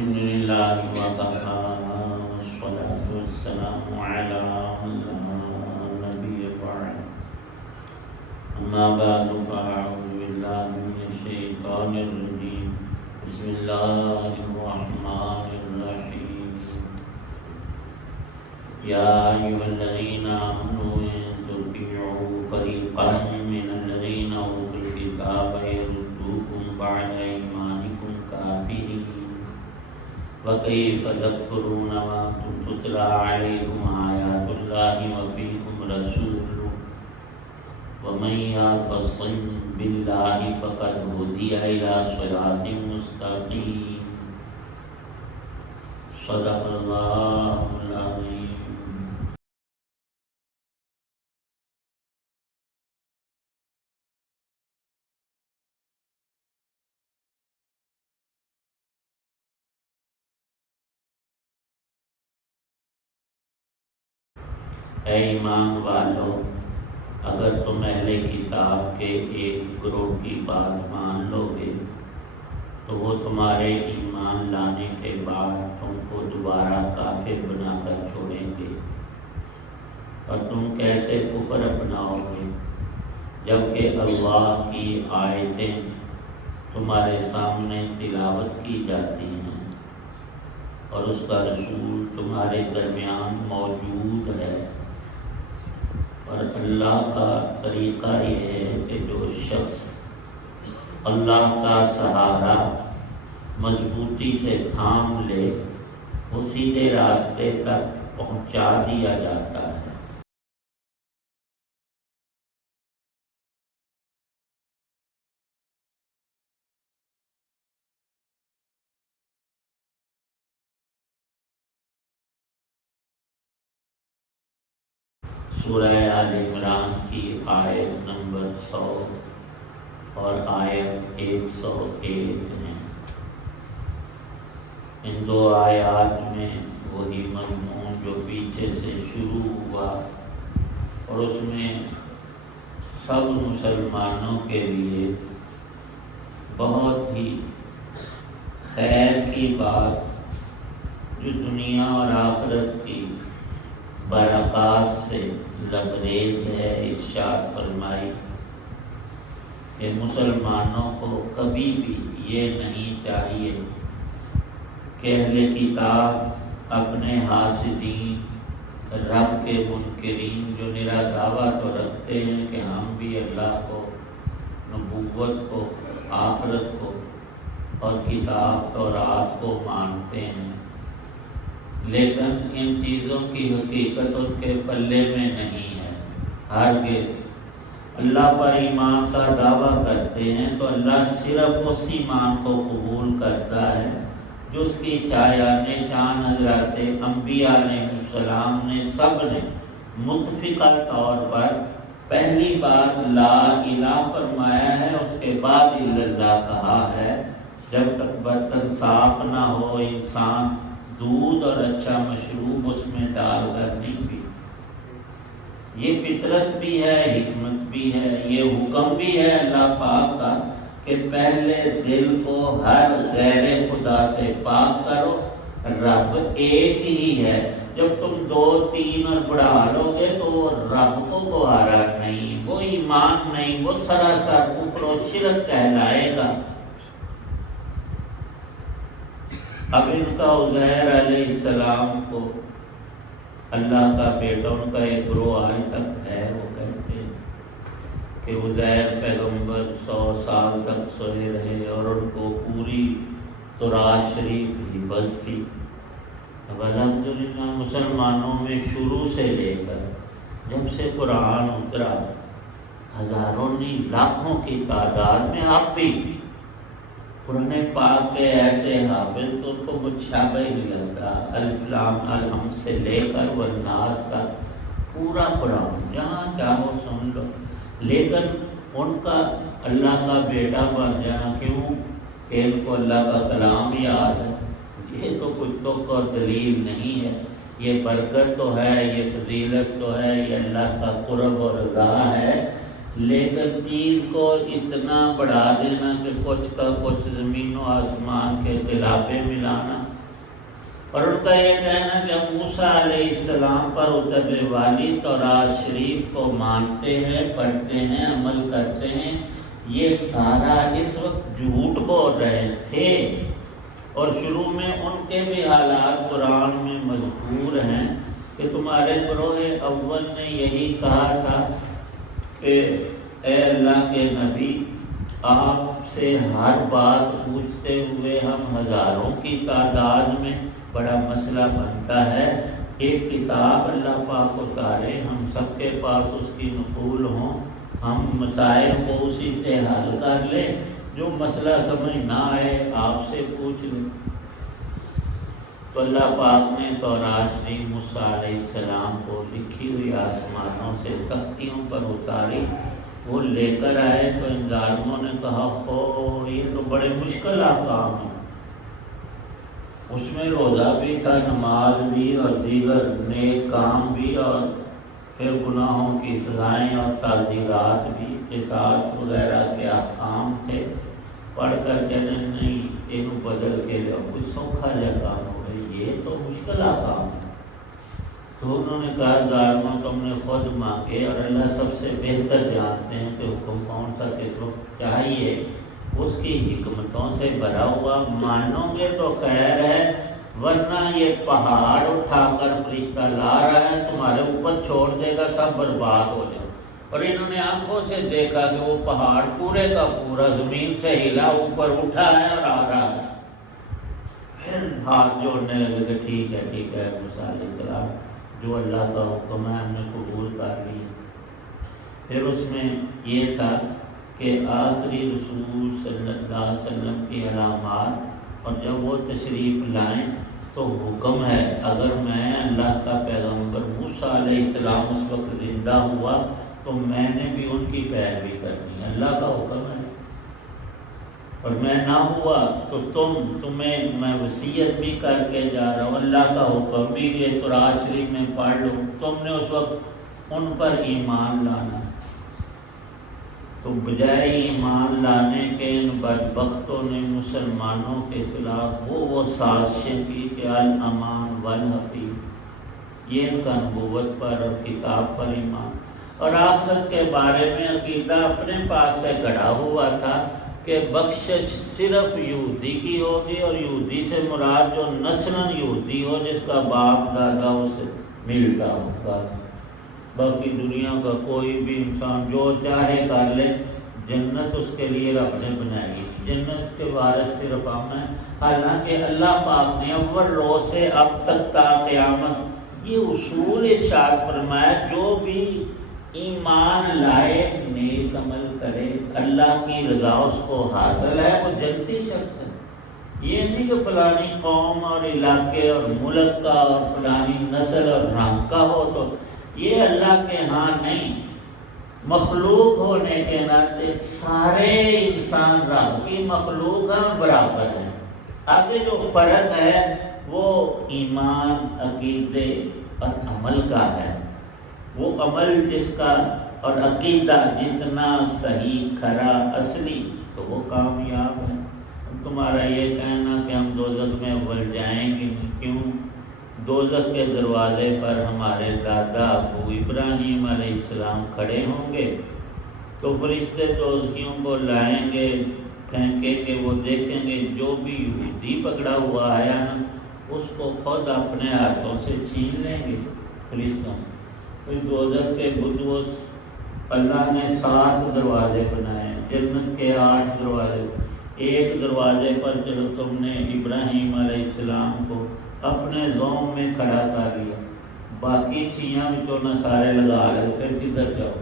الحمد لله وكفى والصلاة والسلام على من لا نبي بعده أما بعد فأعوذ بالله من الشيطان الرجيم بسم الله الرحمن الرحيم يا أيها الذين آمنوا إن تطيعوا فريقا من الذين أوتوا الكتاب يردوكم بعد إيمانكم كافرين وكيف تكفرون وأنتم تتلى عليكم آيات الله وفيكم رسوله ومن يعتصم بالله فقد هدي إلى صراط مستقيم صدق الله العظيم. اے ایمان والو، اگر تم اہل کتاب کے ایک گروہ کی بات مان لو گے تو وہ تمہارے ایمان لانے کے بعد تم کو دوبارہ کافر بنا کر چھوڑیں گے، اور تم کیسے کفر اپناؤ گے جبکہ اللہ کی آیتیں تمہارے سامنے تلاوت کی جاتی ہیں اور اس کا رسول تمہارے درمیان موجود ہے. اور اللہ کا طریقہ یہ ہے کہ جو شخص اللہ کا سہارا مضبوطی سے تھام لے وہ سیدھے راستے تک پہنچا دیا جاتا ہے. سورہ آل عمران کی آیت نمبر 100 اور آیت 101 ہیں. ان دو آیات میں وہی مضمون جو پیچھے سے شروع ہوا اور اس میں سب مسلمانوں کے لیے بہت ہی خیر کی بات جو دنیا اور آخرت کی برکات سے لبریز ہے ارشاد فرمائی کہ مسلمانوں کو کبھی بھی یہ نہیں چاہیے کہ اہل کتاب اپنے حاسدین رب کے منکرین جو نرا دعویٰ تو رکھتے ہیں کہ ہم بھی اللہ کو، نبوت کو، آخرت کو اور کتاب تورات کو مانتے ہیں، لیکن ان چیزوں کی حقیقت ان کے پلے میں نہیں ہے. ہرگز اللہ پر ایمان کا دعویٰ کرتے ہیں تو اللہ صرف اس ایمان کو قبول کرتا ہے جو اس کی شایان شان حضرات انبیاء علیہ السلام نے سب نے متفقہ طور پر پہلی بات لا الہ فرمایا ہے، اس کے بعد الا اللہ کہا ہے. جب تک برتن صاف نہ ہو انسان دودھ اور اچھا مشروب اس میں ڈال کر نہیں پیتا. یہ فطرت بھی ہے، حکمت بھی ہے، یہ حکم بھی ہے اللہ پاک کا کہ پہلے دل کو ہر غیر خدا سے پاک کرو. رب ایک ہی ہے. جب تم 2 3 اور بڑھا لو گے تو وہ رب کو گوارا نہیں، وہ ایمان نہیں، وہ سراسر کفر و شرک کہلائے گا. اب ان کا عزیر علیہ السلام کو اللہ کا بیٹا، ان کا ایک گروہ آج تک ہے، وہ کہتے ہیں کہ عزیر پیغمبر 100 سال تک سوئے رہے اور ان کو پوری تورات شریف حفظ تھی. اب الحمدللہ مسلمانوں میں شروع سے لے کر جب سے قرآن اترا ہزاروں نہیں لاکھوں کی تعداد میں اب بھی قرآن پاک کے ایسے حافظ تو ان کو متشابہ ہی نہیں لگتا. الف لام الحمد سے لے کر والناس کا پورا قرآن جہاں چاہو سن لو، لیکن ان کا اللہ کا بیٹا بن جانا کیوں کہ ان کو اللہ کا کلام یاد ہے. یہ تو کچھ تو اور دلیل نہیں ہے. یہ برکت تو ہے، یہ فضیلت تو ہے، یہ اللہ کا قرب اور رضا ہے، لیکن چیز کو اتنا بڑھا دینا کہ کچھ کا کچھ زمین و آسمان کے خلافے ملانا اور ان کا یہ کہنا کہ ہم موسیٰ علیہ السلام پر اترنے والی تورات شریف کو مانتے ہیں، پڑھتے ہیں، عمل کرتے ہیں، یہ سارا اس وقت جھوٹ بول رہے تھے۔ اور شروع میں ان کے بھی حالات قرآن میں مذکور ہیں کہ تمہارے گروہ اول نے یہی کہا تھا کہ اے اللہ کے نبی، آپ سے ہر بات پوچھتے ہوئے ہم ہزاروں کی تعداد میں بڑا مسئلہ بنتا ہے، ایک کتاب اللہ پاک اتارے، ہم سب کے پاس اس کی نقول ہوں، ہم مسائل کو اسی سے حل کر لیں، جو مسئلہ سمجھ نہ آئے آپ سے پوچھ لیں۔ تو اللہ پاک نے تورات شریف موسیٰ علیہ السلام کو لکھی ہوئی آسمانوں سے تختیوں پر اتاری، وہ لے کر آئے تو ان ظالموں نے کہا یہ تو بڑے مشکل احکام ہیں، اس میں روزہ بھی تھا، نماز بھی، اور دیگر نیک کام بھی، اور پھر گناہوں کی سزائیں اور تعزیرات بھی، قصاص وغیرہ کے احکام تھے۔ پڑھ کر کے نہیں یہ بدل کے لو، کچھ سوکھا جا کام ہو گئی، یہ تو مشکل احکام ہے۔ تو انہوں نے کہا ظالموں تم نے خود مانگے، اور اللہ سب سے بہتر جانتے ہیں کہ حکم کون سا کس وقت چاہیے، اس کی حکمتوں سے بھرا ہوا، مانو گے تو خیر ہے، ورنہ یہ پہاڑ اٹھا کر فرشتہ لا رہا ہے تمہارے اوپر چھوڑ دے گا، سب برباد ہو جائے۔ اور انہوں نے آنکھوں سے دیکھا کہ وہ پہاڑ پورے کا پورا زمین سے ہلا، اوپر اٹھا ہے اور آ رہا ہے۔ پھر ہاتھ جوڑنے لگے کہ ٹھیک ہے موسیٰ علیہ السلام، جو اللہ کا حکم ہے ہم نے قبول کر لی۔ پھر اس میں یہ تھا کہ آخری رسول صلی اللہ علیہ وسلم کی علامات، اور جب وہ تشریف لائیں تو حکم ہے، اگر میں اللہ کا پیغمبر موسیٰ علیہ السلام اس وقت زندہ ہوا تو میں نے بھی ان کی پیروی کرنی ہے، اللہ کا حکم ہے، اور میں نہ ہوا تو تمہیں میں وصیت بھی کر کے جا رہا ہوں، اللہ کا حکم بھی، یہ تورات شریف میں پڑھ لو، تم نے اس وقت ان پر ایمان لانا۔ تو بجائے ایمان لانے کے ان بدبختوں نے مسلمانوں کے خلاف وہ سازشیں کی کہ الامان والحفیظ، یہ ان کا نبوت پر اور کتاب پر ایمان، اور آخرت کے بارے میں عقیدہ اپنے پاس سے گڑھا ہوا تھا کہ بخشش صرف یہودی کی ہوگی، اور یہودی سے مراد جو نسلاً یہودی ہو، جس کا باپ دادا اسے ملتا ہوگا، باقی دنیا کا کوئی بھی انسان جو چاہے کر لے، جنت اس کے لیے رب نے بنائی، جنت کے وارث صرف ہم ہیں۔ حالانکہ اللہ پاک نے اول روز سے اب تک تا قیامت یہ اصول ارشاد فرمایا، جو بھی ایمان لائے، نیک عمل کرے، اللہ کی رضا اس کو حاصل ہے، وہ جنتی شخص ہے۔ یہ نہیں کہ فلانی قوم اور علاقے اور ملک کا اور فلانی نسل اور رنگ کا ہو، تو یہ اللہ کے ہاں نہیں، مخلوق ہونے کے ناطے سارے انسان رب کی مخلوق ہیں، برابر ہیں۔ آگے جو فرق ہے وہ ایمان، عقیدے اور عمل کا ہے۔ وہ عمل جس کا اور عقیدہ جتنا صحیح، کھرا، اصلی، تو وہ کامیاب ہے۔ تمہارا یہ کہنا کہ ہم دوزخ میں اول جائیں گے، کیوں؟ دوزخ کے دروازے پر ہمارے دادا ابو ابراہیم علیہ السلام کھڑے ہوں گے، تو فرشتے دوزخیوں کو لائیں گے، پھینکیں گے، وہ دیکھیں گے جو بھی یہودی پکڑا ہوا آیا نا، اس کو خود اپنے ہاتھوں سے چھین لیں گے فرشتوں۔ پھر دوزخ کے بدوس اللہ نے 7 دروازے بنائے، جنت کے 8 دروازے، ایک دروازے پر چلو تم نے ابراہیم علیہ السلام کو اپنے زوم میں کھڑا کر لیا، باقی چھیاں بھی تو نہ سارے لگا لے، پھر کدھر جاؤ؟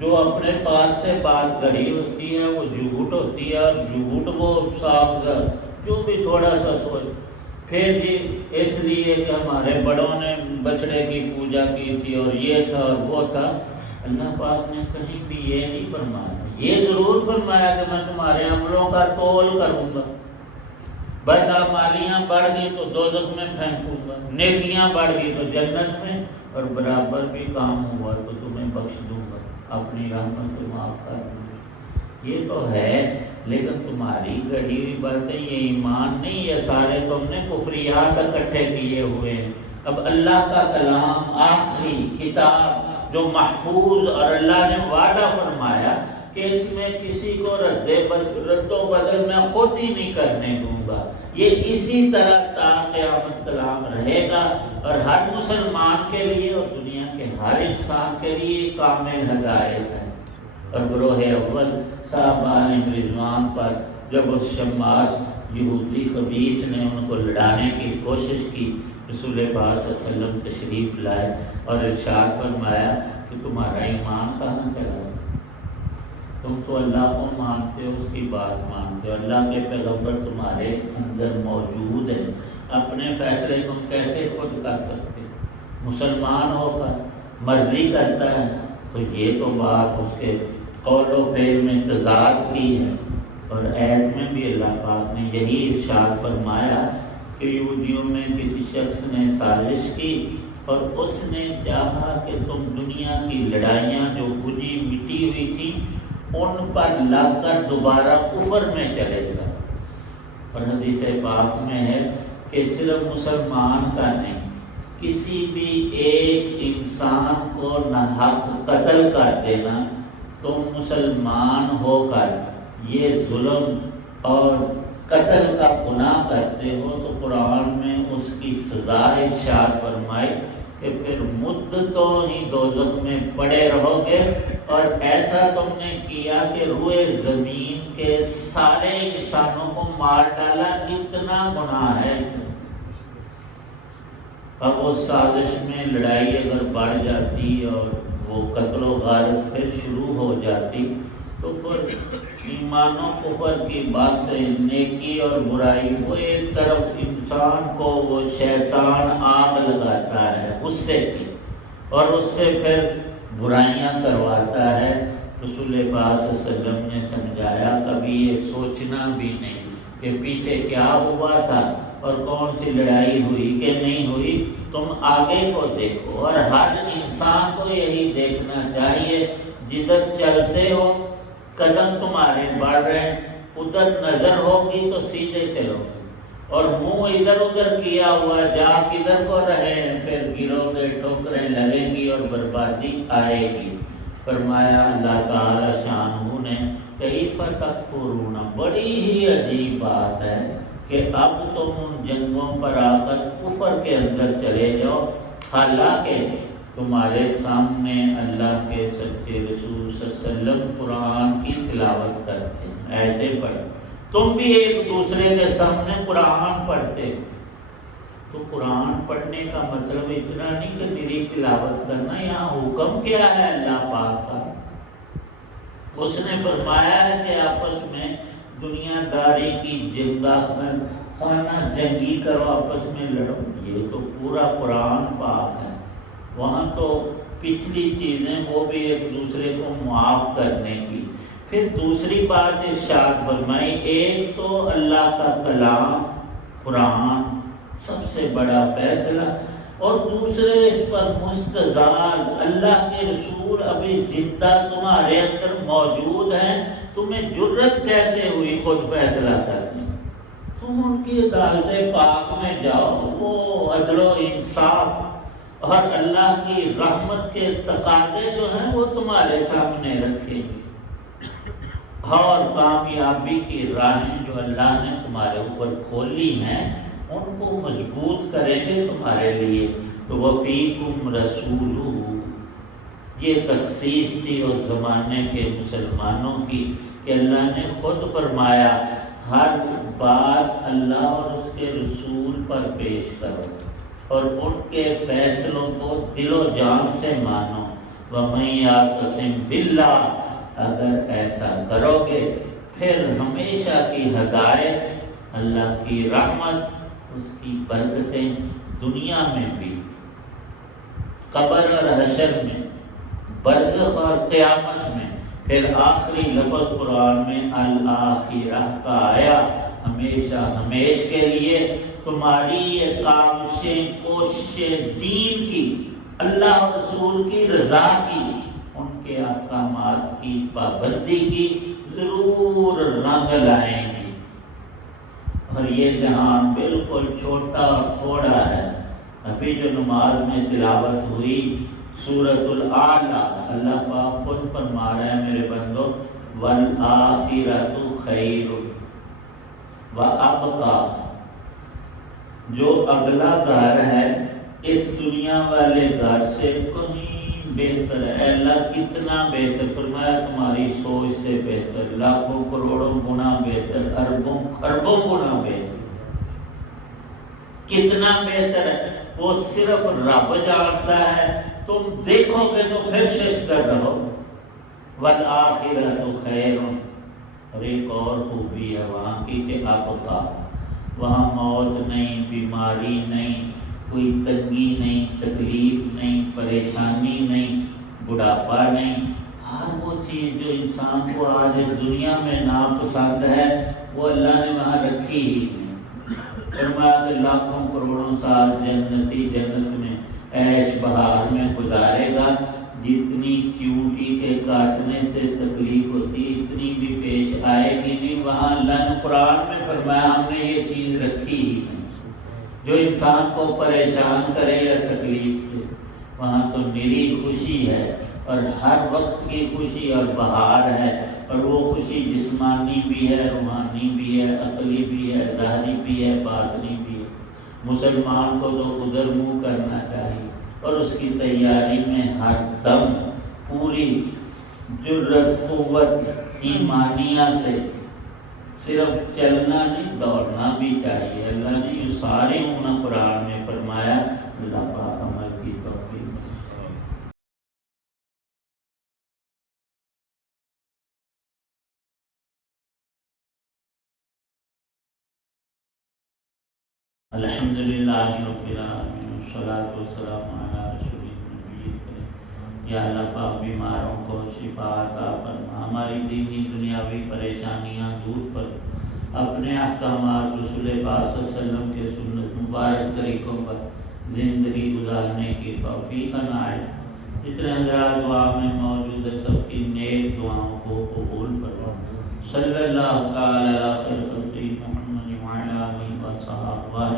جو اپنے پاس سے بات گھڑی ہوتی ہے وہ جھوٹ ہوتی ہے، اور جھوٹ وہ صاف جو بھی تھوڑا سا سوچ، پھر جی اس لیے کہ ہمارے بڑوں نے بچڑے کی پوجا کی تھی اور یہ تھا اور وہ تھا، اللہ پاک نے کہیں بھی یہ نہیں فرمایا۔ یہ ضرور فرمایا کہ میں تمہارے عملوں کا تول کروں گا، بدعمالیاں بڑھ گئی تو دوزخ میں پھینکوں گا، نیکیاں بڑھ گئی تو جنت میں، اور برابر بھی کام ہوا تو تمہیں بخش دوں گا، اپنی رحمت سے معاف کر دوں گا۔ یہ تو ہے، لیکن تمہاری گڑھی ہوئی باتیں یہ ایمان نہیں، یہ سارے تم نے کفریات اکٹھے کیے ہوئے ہیں۔ اب اللہ کا کلام آخری کتاب جو محفوظ، اور اللہ نے وعدہ فرمایا کہ اس میں کسی کو رد و بدل میں خود ہی نہیں کرنے دوں گا، یہ اسی طرح تا قیامت کلام رہے گا، اور ہر مسلمان کے لیے اور دنیا کے ہر انسان کے لیے کامل ہدایت ہے۔ اور گروہ اول صحابہ رضوان پر جب اس شماس یہودی خبیث نے ان کو لڑانے کی کوشش کی، رسول پاک صلی اللہ علیہ وسلم تشریف لائے اور ارشاد فرمایا کہ تمہارا ایمان کہاں چلا؟ تم تو اللہ کو مانتے ہو، اس کی بات مانتے ہو، اللہ کے پیغمبر تمہارے اندر موجود ہے، اپنے فیصلے تم کیسے خود کر سکتے؟ مسلمان ہو کر مرضی کرتا ہے، تو یہ تو بات اس کے قول و فعل میں تضاد کی ہے۔ اور آیت میں بھی اللہ پاک نے یہی ارشاد فرمایا کہ یہودیوں میں کسی شخص نے سازش کی اور اس نے چاہا کہ تم دنیا کی لڑائیاں جو بجھی مٹی ہوئی تھیں ان پر لگ کر دوبارہ کفر میں چلے جاؤ۔ اور حدیث پاک میں ہے کہ صرف مسلمان کا نہیں، کسی بھی ایک انسان کو ناحق قتل کر دینا، تم مسلمان ہو کر یہ ظلم اور قتل کا گناہ کرتے ہو تو قرآن میں اس کی سزا ارشاد فرمائی کہ پھر مدتوں ہی دوزخ میں پڑے رہو گے، اور ایسا تم نے کیا کہ روئے زمین کے سارے انسانوں کو مار ڈالا، اتنا گناہ ہے۔ اب اس سازش میں لڑائی اگر بڑھ جاتی اور وہ قتل و غارت پھر شروع ہو جاتی تو پھر ایمان و کفر کی بات سے نیکی اور برائی، وہ ایک طرف انسان کو وہ شیطان آگ لگاتا ہے غصے کی، اور اس سے پھر برائیاں کرواتا ہے۔ رسول پاک صلی اللہ علیہ وسلم نے سمجھایا کبھی یہ سوچنا بھی نہیں کہ پیچھے کیا ہوا تھا اور کون سی لڑائی ہوئی کہ نہیں ہوئی، تم آگے کو دیکھو، اور ہر انسان کو یہی دیکھنا چاہیے، جدھر چلتے ہو قدم تمہارے بڑھ رہے ہیں، ادھر نظر ہوگی تو سیدھے چلو، اور منہ ادھر ادھر کیا ہوا جا کدھر کو رہے ہیں، پھر گرو گے، ٹھوکریں لگیں گی اور بربادی آئے گی۔ فرمایا اللہ تعالی شانہ نے کیف تکفرون، بڑی ہی عجیب بات ہے کہ اب تم ان جنگوں پر آ کر کفر کے اندر چلے جاؤ، حالانکہ تمہارے سامنے اللہ کے سچے رسول صلی اللہ علیہ وسلم قرآن کی تلاوت کرتے ہیں، آیتیں پڑھتے، تم بھی ایک دوسرے کے سامنے قرآن پڑھتے۔ تو قرآن پڑھنے کا مطلب اتنا نہیں کہ میری تلاوت کرنا، یہاں حکم کیا ہے اللہ پاک کا؟ اس نے فرمایا ہے کہ آپس میں دنیا داری کی جنگا خانہ جنگی کرو، آپس میں لڑو، یہ تو پورا قرآن پاک ہے۔ وہاں تو پچھلی چیزیں وہ بھی ایک دوسرے کو معاف کرنے کی۔ پھر دوسری بات ارشاد فرمائی، ایک تو اللہ کا کلام قرآن سب سے بڑا فیصلہ، اور دوسرے اس پر مستزاد اللہ کے رسول ابھی زندہ تمہارے اندر موجود ہیں، تمہیں جرت کیسے ہوئی خود فیصلہ کرنے؟ تم ان کی عدالت پاک میں جاؤ، وہ عدل و انصاف اور اللہ کی رحمت کے تقاضے جو ہیں وہ تمہارے سامنے رکھے گی، اور کامیابی کی راہیں جو اللہ نے تمہارے اوپر کھولی ہیں ان کو مضبوط کریں گے تمہارے لیے۔ تو وَفِيكُمْ رَسُولُهُ، یہ تخصیص تھی اس زمانے کے مسلمانوں کی کہ اللہ نے خود فرمایا ہر بات اللہ اور اس کے رسول پر پیش کرو اور ان کے فیصلوں کو دل و جان سے مانو۔ وَمَن يَعْتَصِم بِاللَّهِ، اگر ایسا کرو گے پھر ہمیشہ کی ہدایت، اللہ کی رحمت، اس کی برکتیں دنیا میں بھی، قبر اور حشر میں، برزخ اور قیامت میں، پھر آخری لفظ قرآن میں الآخرہ کا آیا، ہمیشہ ہمیش کے لیے تمہاری یہ کاوشیں کوششیں دین کی، اللہ اور رسول کی رضا کی، ان کے احکامات کی پابندی کی ضرور رنگ لائیں گی، اور یہ جہان بالکل چھوٹا اور تھوڑا ہے۔ ابھی جو نماز میں تلاوت ہوئی سورۃ الاعلیٰ، اللہ پاک خود فرما رہے ہیں میرے بندو والآخرۃ خیر وابقیٰ، جو اگلا گھر ہے اس دنیا والے گھر سے کہیں بہتر ہے۔ اللہ کتنا بہتر فرمایا، تمہاری سوچ سے بہتر، لاکھوں کروڑوں گنا بہتر، اربوں خربوں گنا بہتر۔ کتنا بہتر ہے وہ صرف رب جانتا ہے، تم دیکھو گے تو پھر ششدر رہو۔ والآخرۃ خیر، اور ایک اور خوبی ہے وہاں کی کہ ابقیٰ، وہاں موت نہیں، بیماری نہیں، کوئی تنگی نہیں، تکلیف نہیں، پریشانی نہیں، بڑھاپا نہیں۔ ہر وہ چیز جو انسان کو آج اس دنیا میں ناپسند ہے وہ اللہ نے وہاں رکھی ہی نہیں۔ فرمایا کہ لاکھوں کروڑوں سال جنتی جنت میں عیش بہار میں گزارے گا، جتنی چیونٹی کے کاٹنے سے تکلیف ہوتی اتنی بھی پیش آئے گی نہیں۔ وہاں اللہ نے قرآن میں فرمایا ہم نے یہ چیز رکھی ہی نہیں جو انسان کو پریشان کرے یا تکلیف دے۔ وہاں تو نری خوشی ہے، اور ہر وقت کی خوشی اور بہار ہے، اور وہ خوشی جسمانی بھی ہے، روحانی بھی ہے، عقلی بھی ہے، ظاہری بھی ہے، باطنی بھی ہے۔ مسلمان کو تو ادھر منہ کرنا چاہیے، اور اس کی تیاری میں ہر دم پوری جرت قوت ایمانیہ سے صرف چلنا نہیں دوڑنا بھی چاہیے۔ اللہ نے یہ سارے ہونا قرآن میں فرمایا۔ اللہ پاک عمل کی توفیق۔ الحمدللہ رب العالمین والصلاۃ والسلام علی رسول النبی الکریم۔ یا اللہ پاک بیماروں کو شفا عطا فرما، ہماری دینی دنیاوی پریشانیاں دور فرما، اپنے احکامات رسول پاک صلی اللہ علیہ وسلم کے سنت مبارک طریقوں پر زندگی گزارنے کی توفیق عنایت۔ جتنے حضرات دعا میں موجود ہیں سب کی نیک دعاؤں کو قبول فرما۔ صلی اللہ تعالی علی خیر خلقہ محمد وعلی آلہ وصحبہ